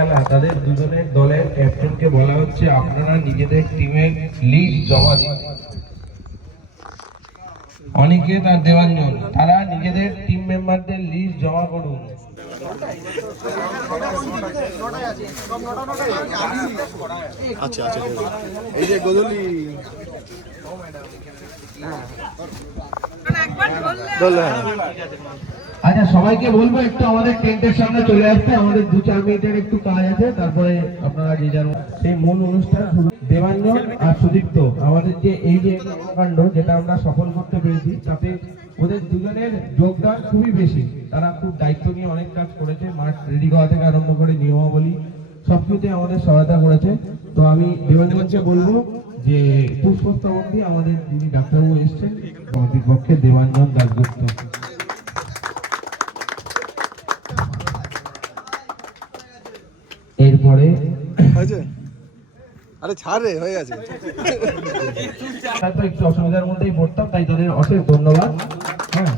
খেলা তাদের দুজনের দলের ক্যাপ্টেনকে বলা হচ্ছে আপনারা নিজেদের টিমের লিস্ট জমা দিন। অনিকেত আর দেবাঞ্জন তারা নিজেদের টিম মেম্বারদের লিস্ট জমা করুন। আচ্ছা আচ্ছা, এই যে গোদলি আচ্ছা, সবাইকে বলবো একটু আমাদের টেন্টের সামনে চলে আসতে, আমাদের 2-4 মিনিটের একটু কাজ আছে, তারপরে আপনারা যে যার সেই মূল অনুষ্ঠান শুরু। দেবাঞ্জন আর সুদীপ্ত আমাদের যে এই যে কর্মকাণ্ড যেটা আমরা সফল করতে পেরেছি, তাতে ওদের দুজনের যোগদান খুবই বেশি। তারা খুব দায়িত্ব নিয়ে অনেক কাজ করেছে, মাঠ রেডি করা থেকে আরম্ভ করে নিয়মাবলী সবকিছুতে আমাদের সহায়তা করেছে। তো আমি দেবাঞ্জনকে বলবো যে পুষ্পস্তবক দিয়ে আমাদের যিনি ডাক্তারবাবু এসছেন আমাদের পক্ষে দেবাঞ্জন দাশগুপ্ত। এরপরে আরে ছাড় রে, হয়ে গেছে। তো একটু অসুবিধার মধ্যেই পড়তাম, তাই তাদের অশেষ ধন্যবাদ। হ্যাঁ,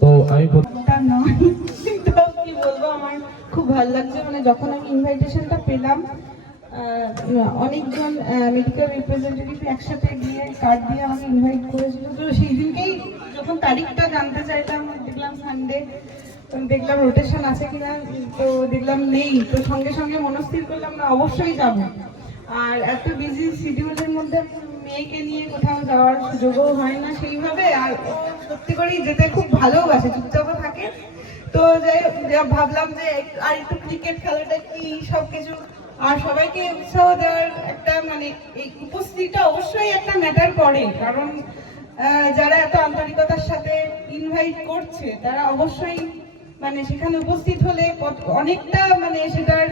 তো আমি কি বলবো, আমার খুব ভালো লাগছে। মানে যখন আমি ইনভাইটেশনটা পেলাম, অনেকজন মেডিকেল রিপ্রেজেন্টেটিভ একসাথে গিয়ে কার্ড দিয়ে আমাকে ইনভাইট করেছিল। তো সেই দিনকেই যখন তারিখটা জানতে চাইলাম, দেখলাম সানডে, দেখলাম রোটেশন আছে কিনা, তো দেখলাম নেই। তো সঙ্গে সঙ্গে মনস্থির করলাম না, অবশ্যই যাব। আর এত বিজি শিডিউলের মধ্যে মেয়েকে নিয়ে কোথাও যাওয়ার সুযোগও হয় না সেইভাবে। আর সত্যি করেই যেতে খুব ভালোবাসে, চুপচাপও থাকে। তো যাই ভাবলাম যে আর একটু ক্রিকেট খেলাটা কি সবকিছু, আর সবাইকে উৎসাহ দেওয়ার একটা মানে এই উপস্থিতিটা অবশ্যই একটা ম্যাটার করে। কারণ যারা এত আন্তরিকতার সাথে ইনভাইট করছে তারা অবশ্যই মানে সেখানে উপস্থিত হলে অনেকটা মানে সেটার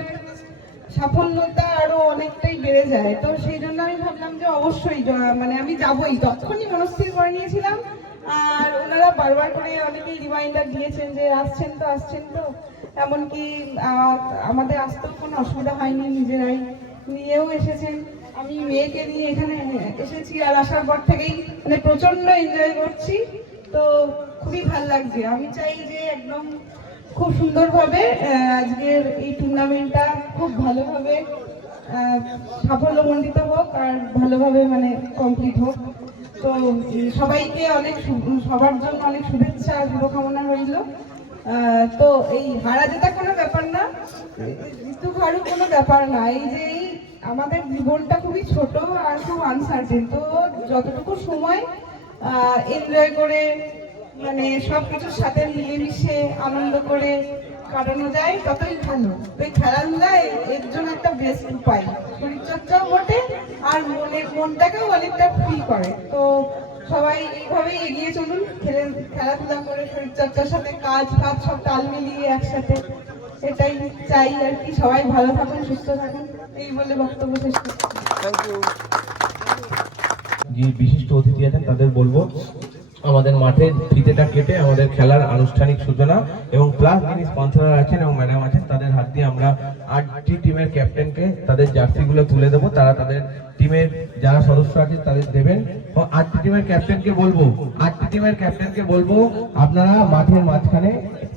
সাফল্যতা আরো অনেকটাই বেড়ে যায়। তো সেই জন্য আমি ভাবলাম যে অবশ্যই মানে আমি যাবই, তখনই মনস্থির করে নিয়েছিলাম। আর ওনারা বারবার করে অনেকেই রিমাইন্ডার দিয়েছেন যে আসছেন তো। এমনকি আমাদের আসতেও কোনো অসুবিধা হয়নি, নিজেরাই নিয়েও এসেছেন। আমি মেয়েকে নিয়ে এখানে এসেছি, আর আসার পর থেকেই মানে প্রচন্ড এনজয় করছি। তো খুবই ভালো লাগছে। আমি চাই যে একদম খুব সুন্দরভাবে আজকের এই টুর্নামেন্টটা খুব ভালোভাবে সাফল্যমণ্ডিত হোক আর ভালোভাবে মানে কমপ্লিট হোক। তো সবাইকে সবার জন্য অনেক শুভেচ্ছা আর শুভকামনা রইল। তো এই হারা জেতা কোনো ব্যাপার না, ঋতু হারু কোনো ব্যাপার না। এই যে আমাদের জীবনটা খুবই ছোট আর খুব আনসার্টেন। তো যতটুকু সময় এনজয় করে মানে সবকিছুর সাথে মিলেমিশে আনন্দ করে কাটানো যায় ততই ভালো। তো এই খেলাধুলা এর জন্য একটা বেস্ট উপায়, শরীরচর্চাও বটে আর মনটাকেও অনেকটা ফ্রি করে। তো সবাই এইভাবেই এগিয়ে চলুন, খেলাধুলা করে শরীরচর্চার সাথে কাজ সব তাল মিলিয়ে একসাথে, এটাই চাই আর কি। সবাই ভালো থাকুন, সুস্থ থাকুন, এই বলে বক্তব্য শেষ করছি। যে বিশিষ্ট অতিথি আছেন তাদের বলবো আমাদের মাঠে ফিতেটা কেটে আমাদের খেলার আনুষ্ঠানিক সূচনা, এবং প্লাস যিনি স্পন্সর আছেন এবং ম্যাডাম আছেন তাদের হাত দিয়ে আমরা 8টি টিমের ক্যাপ্টেনকে তাদের জার্সিগুলো তুলে দেবো। তারা তাদের টিমের যারা সদস্য আছে তাদের দেবেন। 8টি টিমের ক্যাপ্টেনকে বলবো আপনারা মাঠের মাঝখানে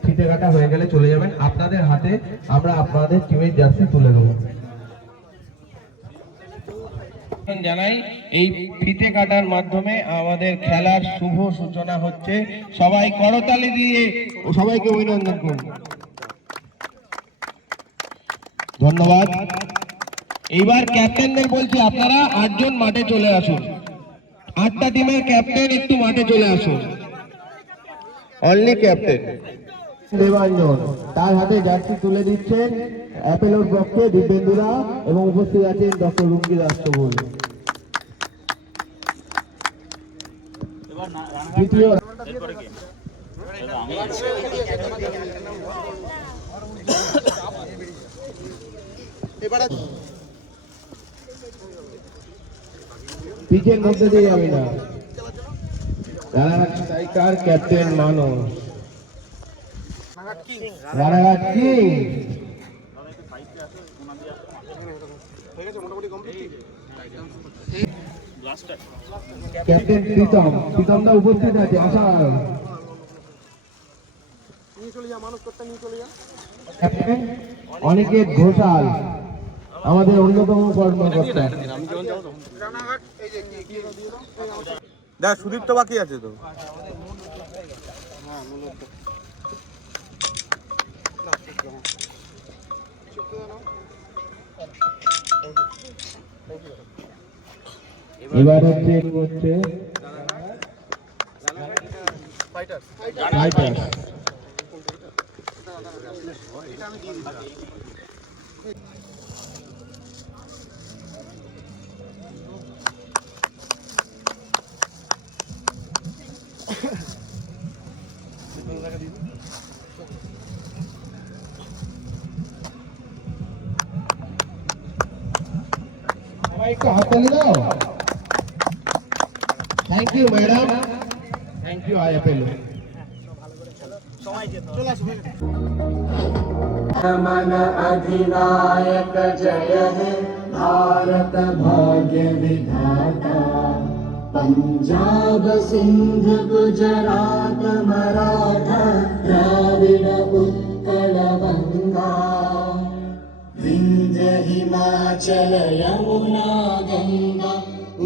ফিতে কাটা হয়ে গেলে চলে যাবেন, আপনাদের হাতে আমরা আপনাদের টিমের জার্সি তুলে দেবো। জানাই এই ফিতে কাটার মাধ্যমে আমাদের খেলার শুভ সূচনা হচ্ছে। সবাই করতালি দিয়ে সবাইকে অভিনন্দন করুন। ধন্যবাদ। এইবার ক্যাপ্টেনদের বলছি আপনারা 8 জন মাঠে চলে আসুন। 8টা টিমের ক্যাপ্টেন একটু মাঠে চলে আসুন। অনলি ক্যাপ্টেন দেবাঞ্জন, তার হাতে জার্সি তুলে দিচ্ছেন অ্যাপেলোর পক্ষে দিব্যেন্দুরা, এবং উপস্থিত আছেন ডক্টর রুঙ্গি রাষ্ট্রবল। দ্বিতীয় পিচের মধ্যে দিয়ে যাবে না, রানাঘাট স্ট্রাইকার ক্যাপ্টেন মানস, রানাঘাট কিং ক্যাপ্টেন প্রীতম দা উপস্থিত আছে। আসার অনিকেত ঘোষাল আমাদের অন্যতম কর্মকর্তা। দেখ সুদীপ তো বাকি আছে তো। এবার হচ্ছে ফাইটার্স। সবাই একটু হাততালি দাও। Thank you madam, thank you IFL. मन अधिनायक जय हे भारत भाग्य विधाता। पंजाब सिंध गुजरात मराठा द्राविड उत्कल गंगा। विंध्य हिमाचल यमुना गंगा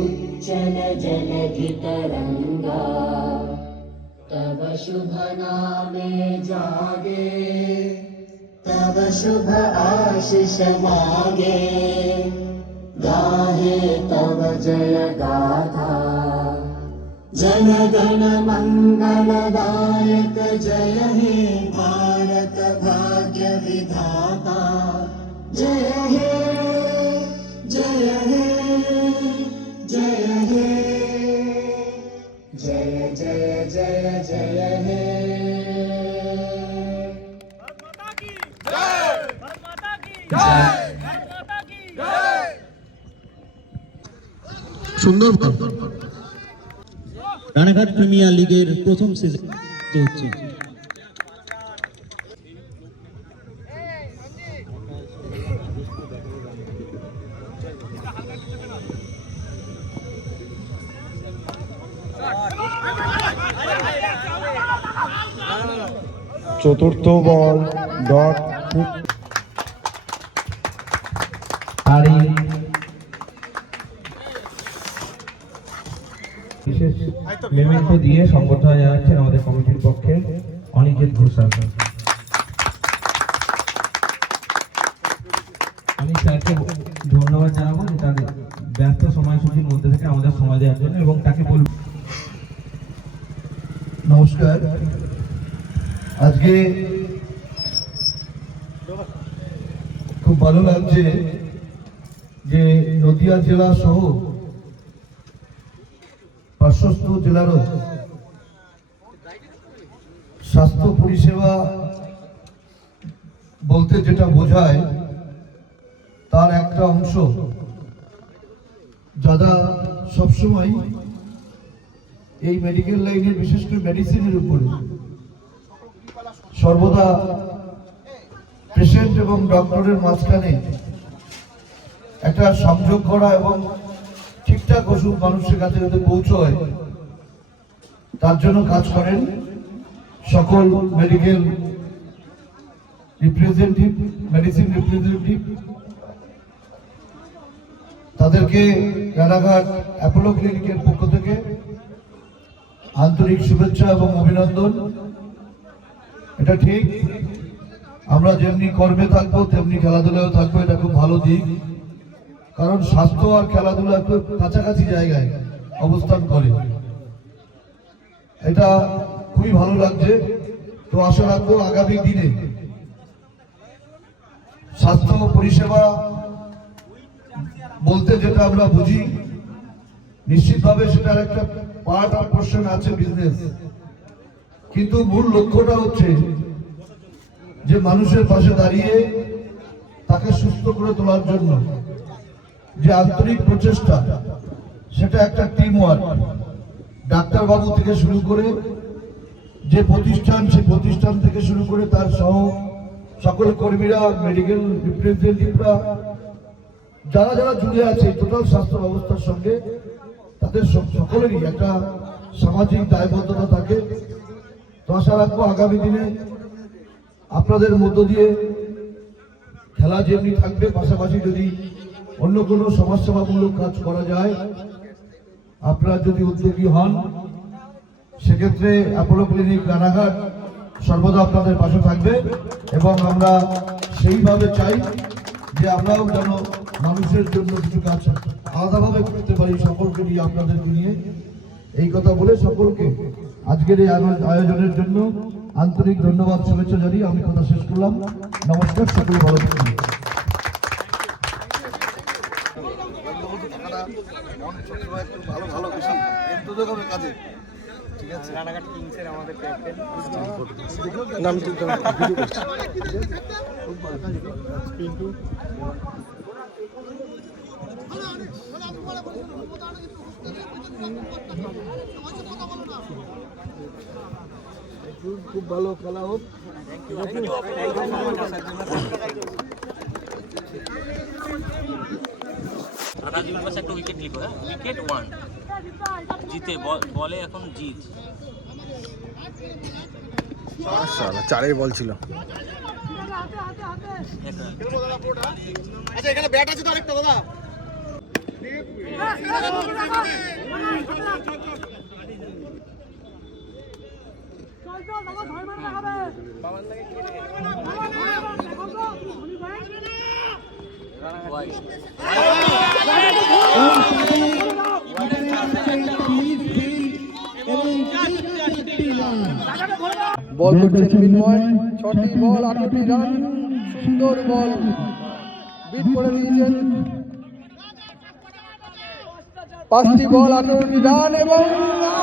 उच्चल जलधि तरंगा। तव शुभ नामे जागे तव शुभ आशीष मागे। गाहे तव जय गाथा जन गण मंगलदायक जय हे भारत भाग्य विधाता। जय हे जय हे जय हे जय जय जय जय हे। সুন্দর রানাঘাট প্রিমিয়ার লিগের প্রথম সিজন হচ্ছে। চতুর্থ বল ডট আর বিশেষ মেমেন্টো দিয়ে সংবর্ধনা জানাচ্ছেন আমাদের কমিটির পক্ষে অনিকেত ঘোষাল। আমি স্যারকে ধন্যবাদ জানাবো যে তার ব্যস্ত সময়সূচির মধ্যে থেকে আমাদের সময় দেওয়ার জন্য, এবং তাকে বলব নমস্কার। আজকে খুব ভালো লাগছে যে নদিয়া জেলা সহ পার্শ্বস্থ জেলারও স্বাস্থ্য পরিষেবা বলতে যেটা বোঝায় তার একটা অংশ যারা সবসময় এই মেডিকেল লাইনের বিশেষ করে মেডিসিনের উপরে সর্বদা পেশেন্ট এবং ডক্টরের মাঝখানে একটা সংযোগ করা এবং ঠিকঠাক ওষুধ মানুষের কাছে যাতে পৌঁছয় তার জন্য কাজ করেন সকল মেডিকেল রিপ্রেজেন্টেটিভ, মেডিসিন রিপ্রেজেন্টেটিভ। তাদেরকে রানাঘাট অ্যাপোলো ক্লিনিকের পক্ষ থেকে আন্তরিক শুভেচ্ছা এবং অভিনন্দন। এটা ঠিক, আমরা যেমনি কর্মে থাকবো তেমনি খেলাধুলাও থাকবো, এটা খুব ভালো দিক। কারণ স্বাস্থ্য আর খেলাধুলা একটু কাছাকাছি জায়গায় অবস্থান করে, এটা খুবই ভালো লাগছে। তো আশা রাখবো আগামী দিনে স্বাস্থ্য পরিষেবা বলতে যেটা আমরা বুঝি, নিশ্চিতভাবে সেটার একটা পার্ট আর পোর্শন আছে বিজনেস, কিন্তু মূল লক্ষ্যটা হচ্ছে যে মানুষের পাশে দাঁড়িয়ে তাকে সুস্থ করে তোলার জন্য যে আন্তরিক প্রচেষ্টা, সেটা একটা টিম ওয়ার্ক। ডাক্তারবাবু থেকে শুরু করে যে প্রতিষ্ঠান, সেই প্রতিষ্ঠান থেকে শুরু করে তার সহ সকল কর্মীরা, মেডিকেল রিপ্রেজেন্টেটিভরা, যারা যারা জুড়ে আছে টোটাল স্বাস্থ্য ব্যবস্থার সঙ্গে, তাদের সকলেরই একটা সামাজিক দায়বদ্ধতা থাকে। তো আশা রাখবো আগামী দিনে আপনাদের মধ্য দিয়ে খেলা যেমনি থাকবে, পাশাপাশি যদি অন্য কোনো সমাজসেবামূলক কাজ করা যায়, আপনারা যদি উদ্যোগী হন, সেক্ষেত্রে অ্যাপোলো ক্লিনিক রানাঘাট সর্বদা আপনাদের পাশে থাকবে। এবং আমরা সেইভাবে চাই যে আমরাও যেন মানুষের জন্য কিছু কাজ আলাদাভাবে করতে পারি, সকলকে নিয়ে, আপনাদেরকে নিয়ে। এই কথা বলে সকলকে আজকের এই আয়োজনের জন্য আন্তরিক ধন্যবাদ, শুভেচ্ছা জানিয়ে আমি কথা শেষ করলাম। নমস্কার, সকলে ভালো থাকুন। খুব ভালো খেলা হোক। একটা উইকেট নিল, হ্যাঁ উইকেট 1 জিতে বলে এখন জিত। 4 বল ছিল। আচ্ছা এখানে ব্যাট আছে তো আরেকটা দাদা। বল করছেন বিনয়, 6টি বল 8টি রান, সুন্দর বল বিট করে দিয়েছেন। 5টি বল 18টি রান এবং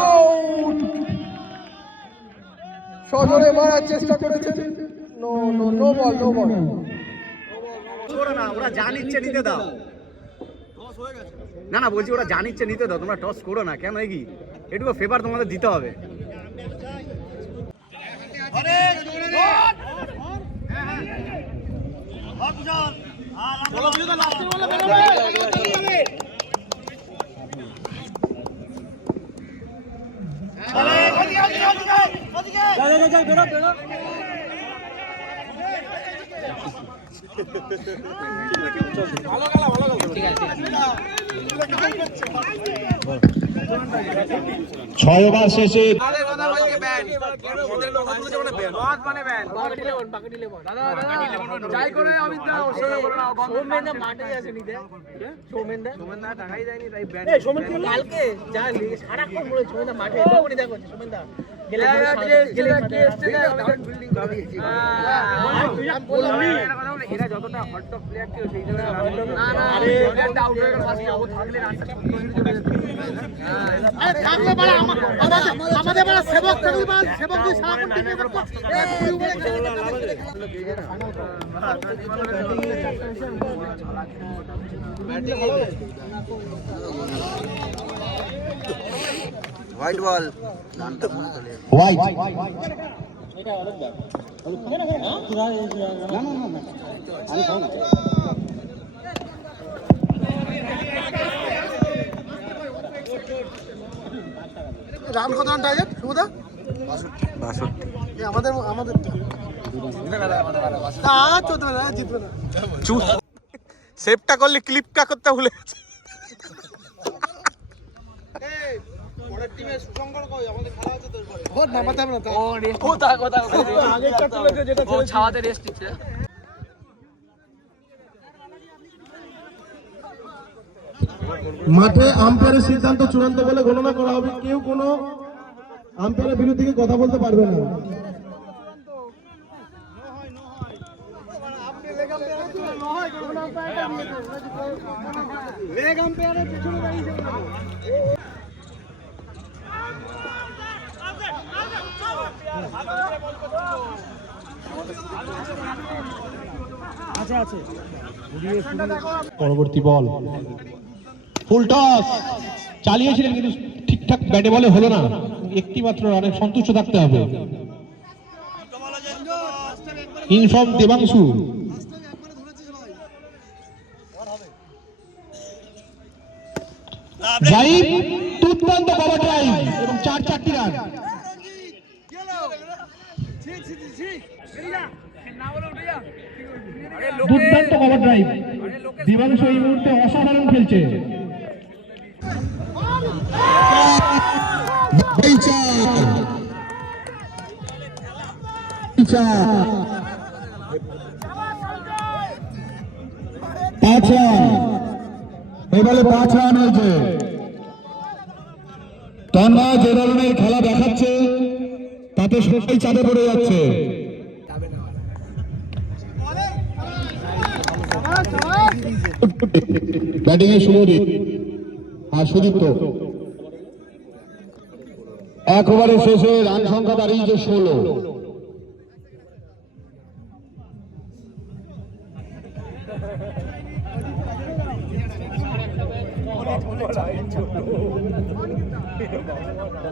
আউট। সজোরে মারার চেষ্টা করেছেন, নো বল। ওরা যা নিচ্ছে নিতে দাও। না বলছি ওরা যা নিচ্ছে নিতে দাও, তোমরা টস করো না কেন? এগি এটুকু ফেভার তোমাদের দিতে হবে। ছয় ওভার শেষে এরা যতটা হট টপ প্লেয়ার ছিল সেই জন্য আমাদের সেবক হোয়াইট বল হোয়াইট রান কত রান টার্গেট সুমদা? 62 আমাদের জিতবে না। সেভটা করলে ক্লিপটা করতে ভুলে গেছে। পরের টিমে সুশঙ্কর কই? আমাদের খেলা আছে তোর পরে। ও নামাতে হবে না তো। ও তা কথা আগেরটা তুলেছে যেটা ও ছাওয়াতে রেস্ট নিচ্ছে। মাঠে আম্পায়ারের সিদ্ধান্ত চূড়ান্ত বলে গণনা করা হবে। কেউ কোনো আম্পায়ারের বিরুদ্ধে কথা বলতে পারবে না। লেগ আম্পায়ারের পেছনে দাঁড়িয়ে আছে। পরবর্তী বল ফুল টস চালিয়েছিলেন কিন্তু ঠিকঠাক ব্যাটে বলে হলো না। একটি মাত্র রানে সন্তুষ্ট থাকতে হবে। ইনফর্ম দেবাংশু। জাহিদ দুর্দান্ত কভার ড্রাইভ এবং 4টি রান। দুর্দান্ত কভার ড্রাইভ, দিবাংশু এই মুহূর্তে অসাধারণ খেলছে। এবারে 5 রান হয়েছে। তন্ময় যে ধরনের খেলা দেখাচ্ছে তাতে সত্যি চাপে পড়ে যাচ্ছে। ব্যাটিং এ শুভদীপ আর সুদীপ্ত। 1 ওভারের শেষে রান সংখ্যা দাঁড়িয়েছে 16।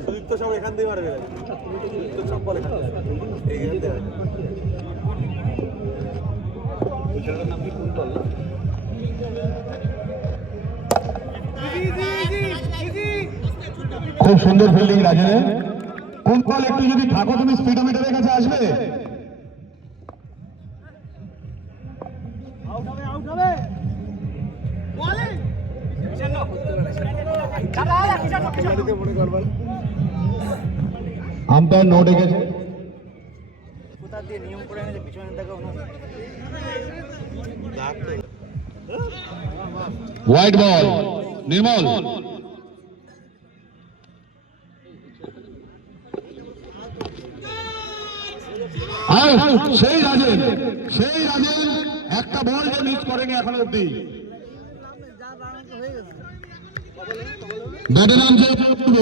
সুদীপ্ত সব এখান দিয়ে মারবে, সব বলে এইখান দিয়ে। খুব সুন্দর ফিল্ডিং রাজেনের। কোন বল একটু যদি থাকো তুমি স্পিডোমিটারের কাছে আসবে। আম্পায়ার নো ডেকেছে। হোয়াইট বল নির্মল। সেই রাজেন একটা বল যে মিস করেনি এখনো অব্দি। ব্যাটে নামছে অপূর্ব।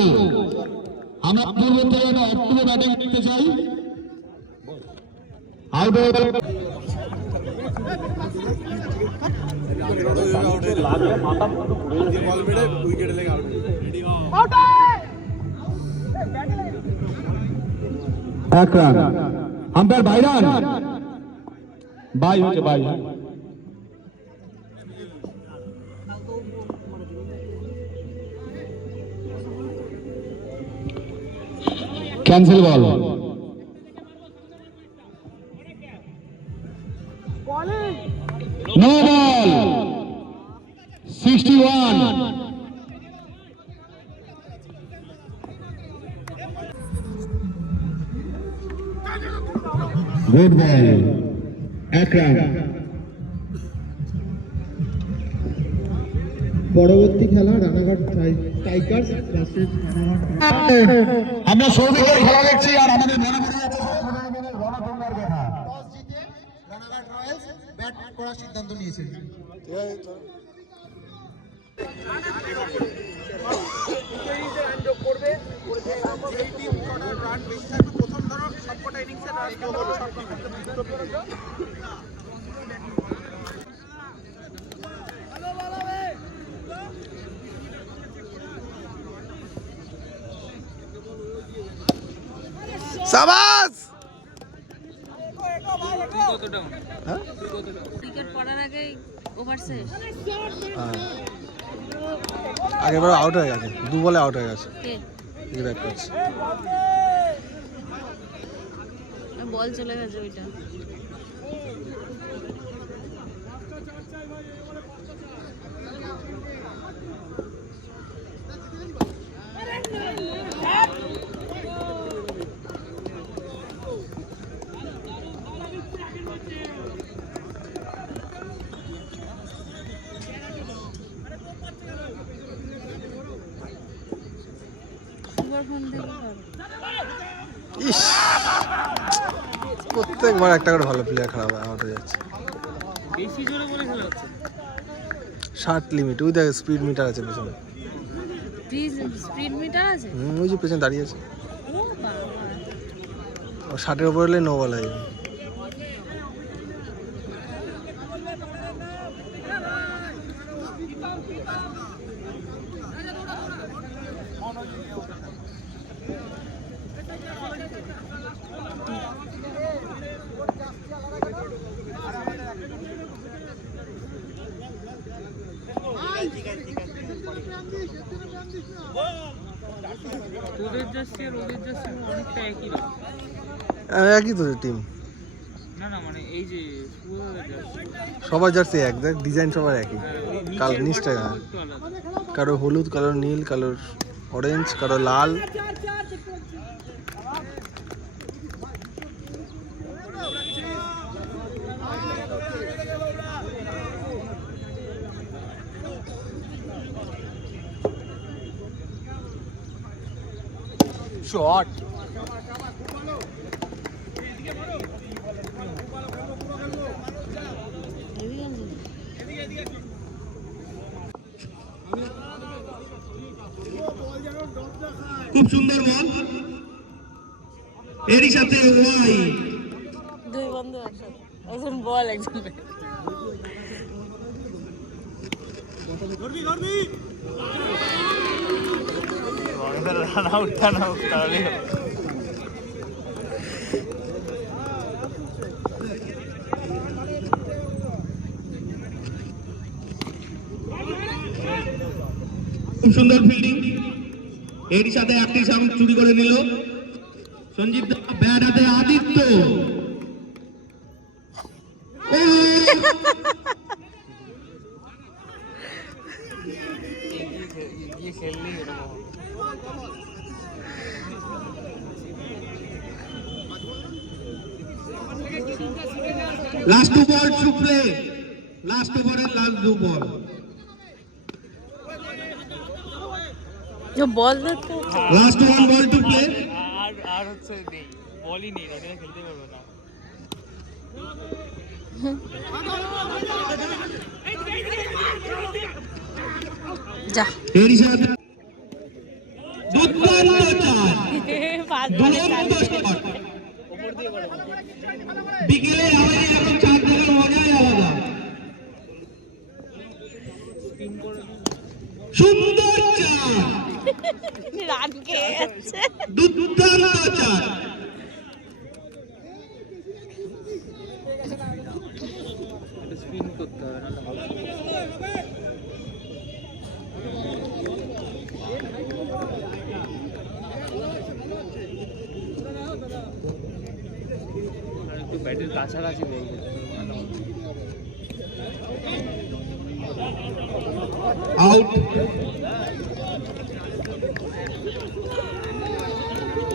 আমরা অপূর্ব থেকে অপূর্ব ব্যাটিং করতে চাই। আউট হয়ে গেল। এক run. Umpire bye run. Bye হচ্ছে bye. Cancel ball. No ball. 61। Good ball. 1 run. পরবর্তী খেলা রানাঘাট টাইগার্স ভার্সেস আমরা সৌভিকের খেলা দেখছি আর আমাদের মনে পড়ে যাচ্ছে টস জিতে রানাঘাট রয়্যালস ব্যাট করার সিদ্ধান্ত নিয়েছে। সাবাস। উইকেট পড়ার আগেই ওভার শেষ। আগেবার আউট হয়ে গেছে, 2 বলে আউট হয়ে গেছে। এই ব্যাট করছে, বল চলে গেছে ওইটা। ইস, প্রত্যেকবার একটা করে ভালো প্লেয়ার খারাপ আউট হয়ে যাচ্ছে। বেশি জোরে বলে খেলা হচ্ছে। 60 লিমিট। ওই দেখ স্পিড মিটার আছে পেছনে। স্পিড মিটার আছে? ওই যে পেছনে দাঁড়িয়ে আছে। ও বাবা, ও 60 এর উপর হলে নো বল হয়ে যাবে। তোদের জার্সি আর ওদের জার্সি অনেকটা একই রকম। একই তো টিম। সবার জার্সি এক, দেখ ডিজাইন সবার একই, কালার নিচটা কারো হলুদ, কারো নীল, কারোর অরেঞ্জ, কারো লাল। শট খুব সুন্দর বল, এরই সাথে ওয়াই। দুই বন্ধু একসাথে, একজন বল একজন bat। রান আউট তাহলে খুব সুন্দর ফিল্ডিং, এরই সাথে একটি সাউন্ড চুরি করে নিল সঞ্জীব দা, ব্যাট হাতে Aditya. Last two ball to play, last ওভারের লাস্ট টু বল। বল ধরতে last one ball to play. আর হচ্ছে নেই, বলই নেই, রোডে খেলতে পারবো না। যা এরই সাথে দুর্দান্ত চার, পাঁচ দুরন্ত শট। বিকেলে আমাদের এখন চার দেখার মজাই আলাদা। সুন্দর চার, রান খেয়ে যাচ্ছে। দুর্দান্ত চার। একটু ব্যাটের কাছাকাছি বলবো। আউট।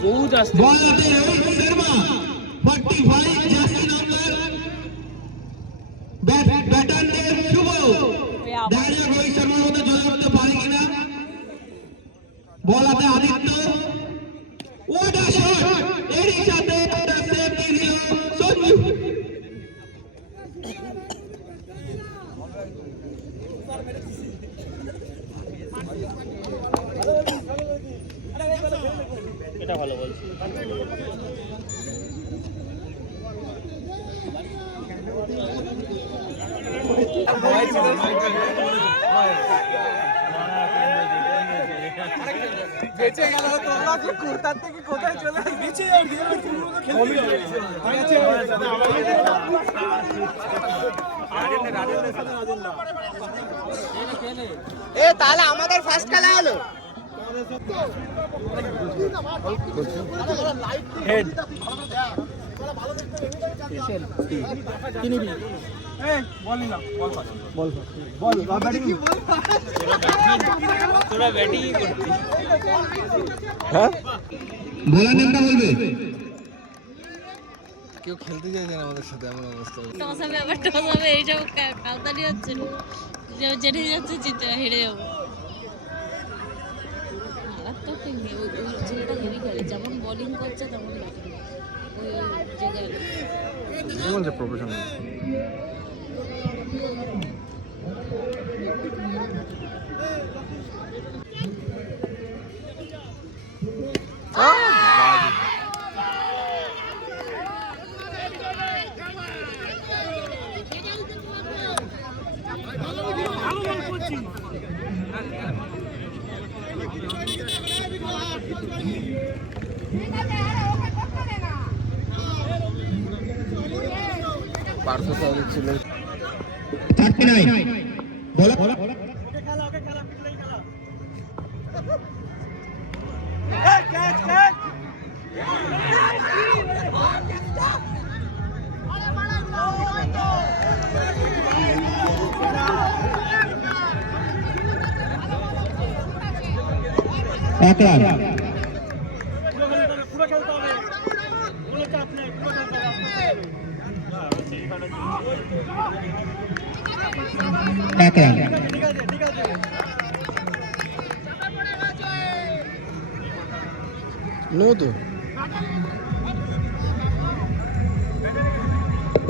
বহুত আসতে বল হাতে Rohit Sharma, 45 jersey number. Batter name Shubh. দেখা যাক রোহিত শর্মার মতো জ্বলে উঠতে পারে কিনা। বল হাতে আদিত্য, হোয়াট আ শট, এরই সাথে একটা সেভ দিয়ে দিল সঞ্জু। এটা ভালো বলছি। বেঁচে গেল, তোমরা যে কোথার থেকে কোথায় চলে বেঁচে এ তাহলে আমাদের ফার্স্ট খেলা হলো। তোরা ব্যাটিং করছিস। বলার নামটা বলবে। কেউ খেলতে চাইছে না আমাদের সাথে, এমন অবস্থা। টস হবে, আবার টস হবে, এইসব কাউতালি হচ্ছে না। যেতে যাচ্ছে জিতে হেরে যাবো। মারাত্মক টেকনিক, ওই ছেলেটা হেভি খেলে, যেমন বোলিং করছে তেমন ওই জায়গায় প্রফেশনাল। পার্থ সাউদি ছিল 39 বলা খেলা এক রান। এক রান। নো তো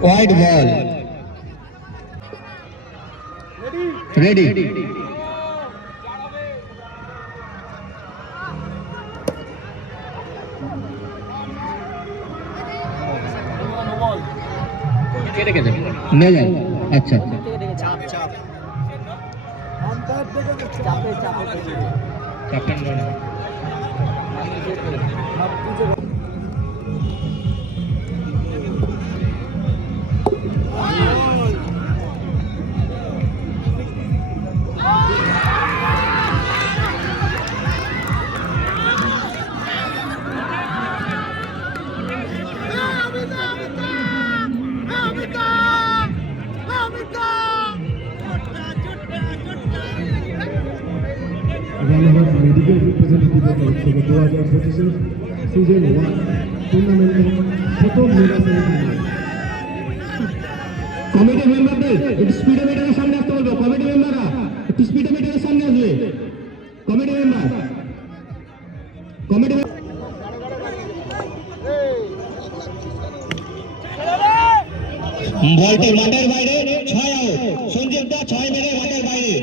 হোয়াইট বল। রেডি। নিয়ে যান। আচ্ছা ক্যাপ্টেন রানাঘাট মেডিকেল রিপ্রেজেন্টেটিভের তরফ থেকে 2025 সিজন 1 টুর্নামেন্টের প্রথম মেগা সেমিফাইনাল। কমিটি মেম্বারদের একটু স্পিডোমিটারের সামনে আসতে বলবো। কমিটি মেম্বাররা একটু স্পিডোমিটারের সামনে আসবে। কমিটি মেম্বার বলটি মাঠের বাইরে, 6 আউট। সঞ্জীব দা 6 মেরে মাঠের বাইরে।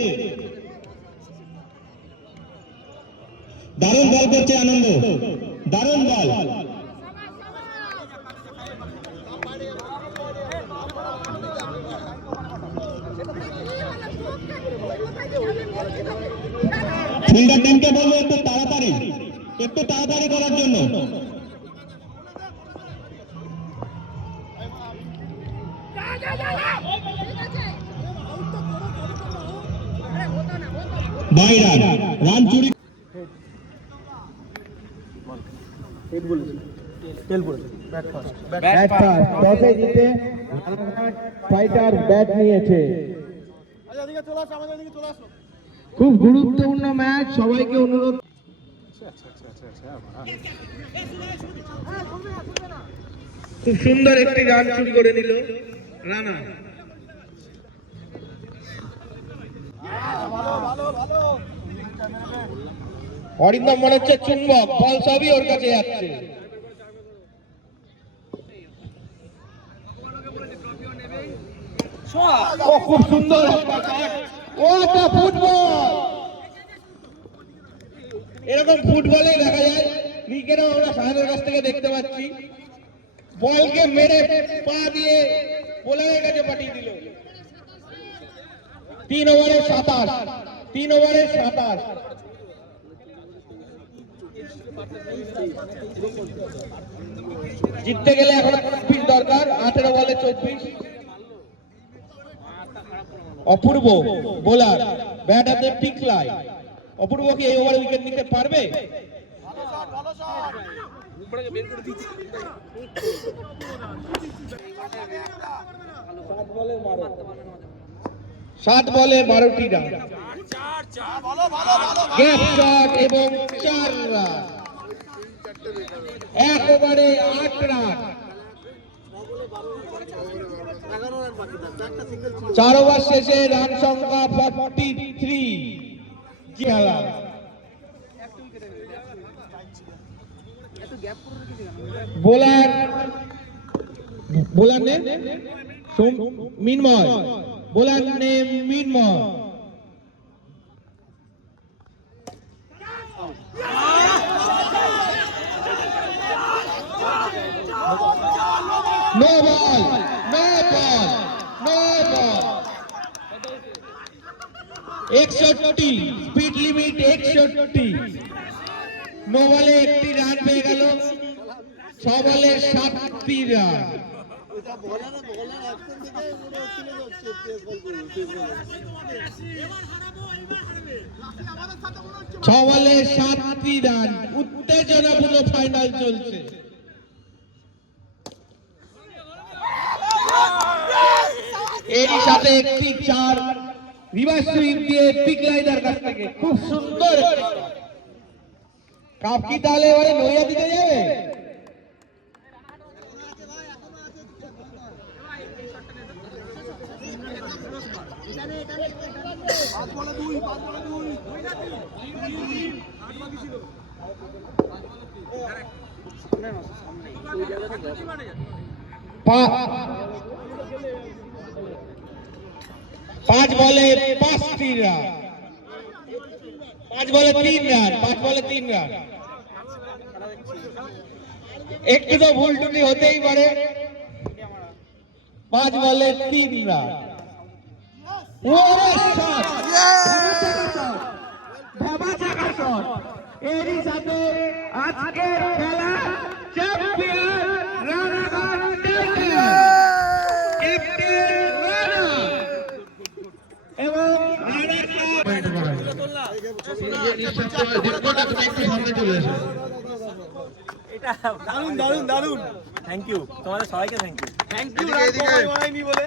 দারুণ বল করছে আনন্দ, দারুণ বল। ফিল্ডার টিমকে বলবো একটু তাড়াতাড়ি করার জন্য। বাইরা রান চুরি টসে জিতে ফাইটার ব্যাট নিয়েছে। খুব গুরুত্বপূর্ণ ম্যাচ, সবাইকে অনুরোধ। খুব সুন্দর একটি রান চুরি করে নিল রানা। অরিন্দম মনে হচ্ছে চুম্বক, বল সবই ওর কাছে যাচ্ছে। খুব সুন্দর ফুটবল। এরকম ফুটবলে দেখা যায়, ক্রিকেটও আমরা সাহেবের কাছ থেকে দেখতে পাচ্ছি। বলকে মেরে পা দিয়ে বোলারের কাছে পাঠিয়ে দিল। 3 ওভারে 27। জিততে গেলে এখন 24 দরকার, 18 বলে 24। অপূর্ব বোলার, ব্যাট হাতে টিকলাই। অপূর্ব কি এই ওভারে উইকেট নিতে পারবে? 7 বলে 12টি রান, গ্যাপ শট এবং 4 রান। 1 ওভারে 8 রান। 4 ওভার শেষে রান সংখ্যা 43। খেলা bowler name Minmoy. Bowler name Minmoy. No ball. 61, speed limit 61। No বলে 1টি রান পেয়ে গেল। 6 বলে 7টি রান। 6 বলে 7টি রান। উত্তেজনাপূর্ণ ফাইনাল চলছে। এরই সাথে একটি 4 রিভার্স সুইং দিয়ে পিক লাইনার কাছ থেকে খুব সুন্দর। কাপ কি তাহলে এবারে নৈয়া দিতে যাবে? পাঁচ বলে 5টি রান, 5 বলে 3 রান, 5 বলে 3 রান। একটু তো ভুল টুটি হতেই পারে। 5 বলে 3 রান। এরই সাথে আজকের খেলা চ্যাম্পিয়ন রানাঘাট টাইগার এবং দারুন দারুন দারুন, থ্যাংক ইউ তোমাদের সবাইকে, থ্যাংক ইউ বানাইনি বলে।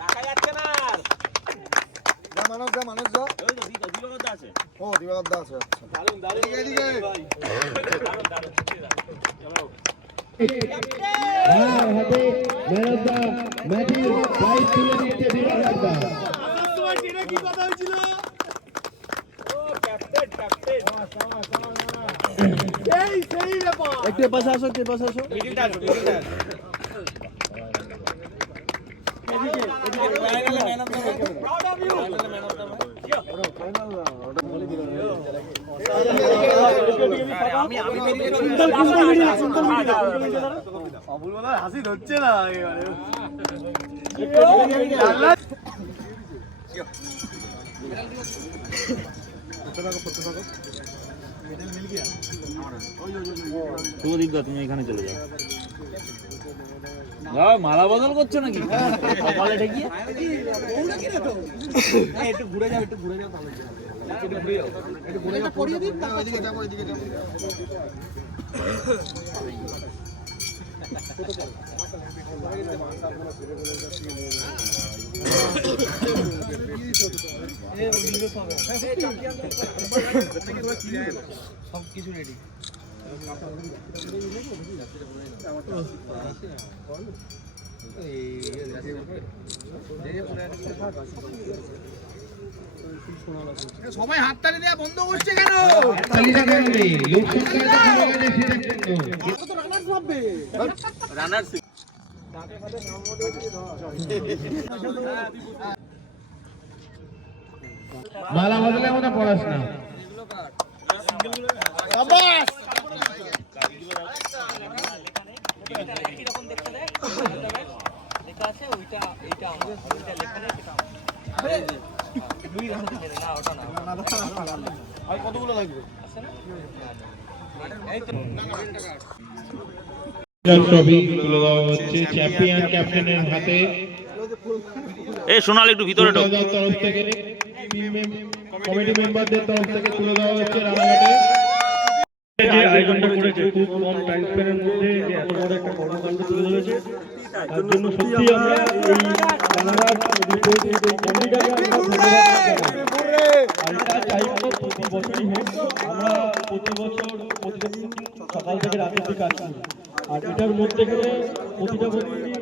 রাখা যাচ্ছে না দারুন দারুন হাতে ম্যান অফ দ্য ম্যাচের প্রাইজ তুলে দিচ্ছে বিরাট হাসদা। তোমার টিমে কি কথা হয়েছিল? ও ক্যাপ্টেন ক্যাপ্টেন সেই ব্যাপার। একটু পাশে আসো, একটু পাশে আসো। মিডিলটা আসো, মিডিলটা এদিকে এদিকে man of the match, proud of you man of the match. আমি সুন্দর অবুল বলার হাসি ধরছে না এবারে। তুমি এখানে চলে যাও। মালা বদল করছো নাকি? কপালে ঠেকিয়ে একটু ঘুরে যাও, একটু ঘুরে যাও, তাহলে একটু ঘুরে যাও, একটু ঘুরে যাও, পড়িয়ে দিন, ওইদিকে যাবো, ওইদিকে যাবো। সব কিছু রেডি। সবাই হাততালি দেওয়া বন্ধ করছে কেন? তালিকা করবে লোকসংখ্যা সেটার জন্য রানার মালা বদলে মতো পড়াশোনা কতগুলো লাগবে? ট্রফি তুলে দেওয়া হচ্ছে চ্যাম্পিয়ন ক্যাপ্টেনের হাতে। এই সোনাল একটু ভিতরে ঢোক। তরফ থেকে কমিটি মেম্বারদের তরফ থেকে তুলে দেওয়া হচ্ছে রানাঘাটে। যে আয়োজনটা করেছে খুব কম টাইম স্প্যানের মধ্যে যে এত বড় একটা কর্মকাণ্ড তুলে ধরেছে, তার জন্য সত্যি আমরা এই রানাঘাট কমিটিটাকে আমরা ধন্যবাদ জানাই। আর এটা চাইবো প্রতি বছরই হোক, আমরা প্রতি বছর প্রতিদিন সকাল থেকে রাতের দিকে আসি। আর এটার মধ্যে গেলে প্রতিটা বছরই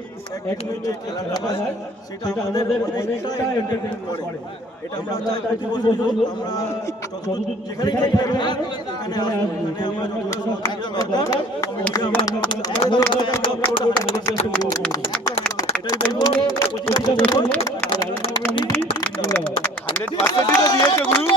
1 মিনিট খেলাটা হয়, সেটা আমাদের অনেকটা এন্টারটেইনমেন্ট করে। এটা আমরা চাই প্রতি বছর আমরা যতদূর যেখানে থাকবো এখানে আসবো, এখানে আমরা দরকার এটাই বলবো প্রতিটা বছর 100% দিয়েছে গুরু।